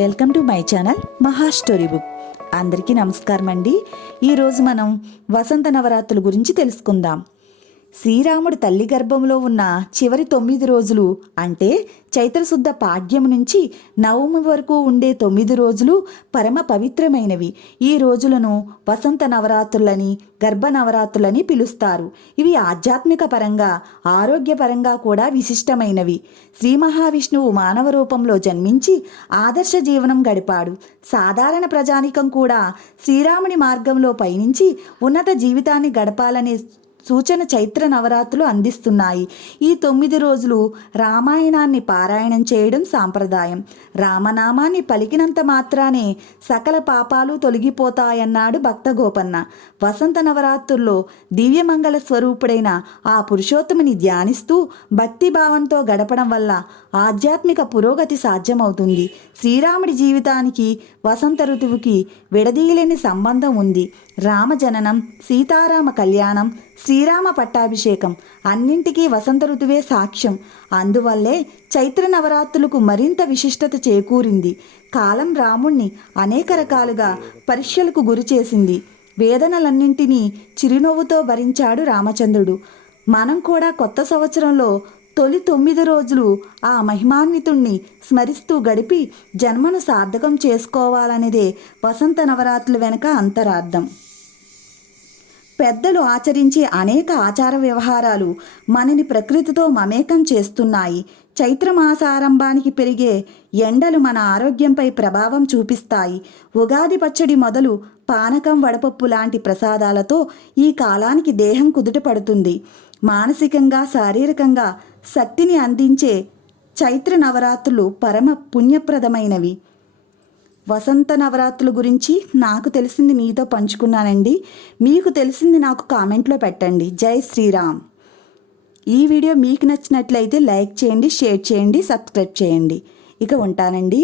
Welcome to my channel మహా story book. అందరికీ నమస్కారం అండి. ఈరోజు మనం వసంత నవరాత్రుల గురించి తెలుసుకుందాం. శ్రీరాముడు తల్లి గర్భంలో ఉన్న చివరి 9 రోజులు అంటే చైత్రశుద్ధ పాడ్యం నుంచి నవమి వరకు ఉండే 9 రోజులు పరమ పవిత్రమైనవి. ఈ రోజులను వసంత నవరాత్రులని, గర్భ నవరాత్రులని పిలుస్తారు. ఇవి ఆధ్యాత్మిక పరంగా, ఆరోగ్యపరంగా కూడా విశిష్టమైనవి. శ్రీ మహావిష్ణువు మానవ రూపంలో జన్మించి ఆదర్శ జీవనం గడిపాడు. సాధారణ ప్రజానికం కూడా శ్రీరాముని మార్గంలో పయనించి ఉన్నత జీవితాన్ని గడపాలనే సూచన చైత్ర నవరాత్రులు అందిస్తున్నాయి. ఈ 9 రోజులు రామాయణాన్ని పారాయణం చేయడం సాంప్రదాయం. రామనామాన్ని పలికినంత మాత్రానే సకల పాపాలు తొలగిపోతాయన్నాడు భక్త గోపన్న. వసంత నవరాత్రుల్లో దివ్యమంగళ స్వరూపుడైన ఆ పురుషోత్తముని ధ్యానిస్తూ భక్తిభావంతో గడపడం వల్ల ఆధ్యాత్మిక పురోగతి సాధ్యమవుతుంది. శ్రీరాముడి జీవితానికి వసంత ఋతువుకి విడదీయలేని సంబంధం ఉంది. రామజననం, సీతారామ కళ్యాణం, శ్రీరామ పట్టాభిషేకం అన్నింటికీ వసంత ఋతువే సాక్ష్యం. అందువల్లే చైత్ర నవరాత్రులకు మరింత విశిష్టత చేకూరింది. కాలం రాముణ్ణి అనేక రకాలుగా పరీక్షలకు గురి చేసింది. వేదనలన్నింటినీ చిరునవ్వుతో భరించాడు రామచంద్రుడు. మనం కూడా కొత్త సంవత్సరంలో తొలి 9 రోజులు ఆ మహిమాన్వితుణ్ణి స్మరిస్తూ గడిపి జన్మను సార్థకం చేసుకోవాలనేదే వసంత నవరాత్రుల వెనుక అంతరార్థం. పెద్దలు ఆచరించే అనేక ఆచార వ్యవహారాలు మనని ప్రకృతితో మమేకం చేస్తున్నాయి. చైత్రమాసారంభానికి పెరిగే ఎండలు మన ఆరోగ్యంపై ప్రభావం చూపిస్తాయి. ఉగాది పచ్చడి మొదలు పానకం, వడపప్పు లాంటి ప్రసాదాలతో ఈ కాలానికి దేహం కుదుట పడుతుంది. మానసికంగా, శారీరకంగా శక్తిని అందించే చైత్ర నవరాత్రులు పరమ పుణ్యప్రదమైనవి. వసంత నవరాత్రుల గురించి నాకు తెలిసింది మీతో పంచుకున్నానండి. మీకు తెలిసింది నాకు కామెంట్లో పెట్టండి. జై శ్రీరామ్. ఈ వీడియో మీకు నచ్చినట్లయితే లైక్ చేయండి, షేర్ చేయండి, సబ్స్క్రైబ్ చేయండి. ఇక ఉంటానండి.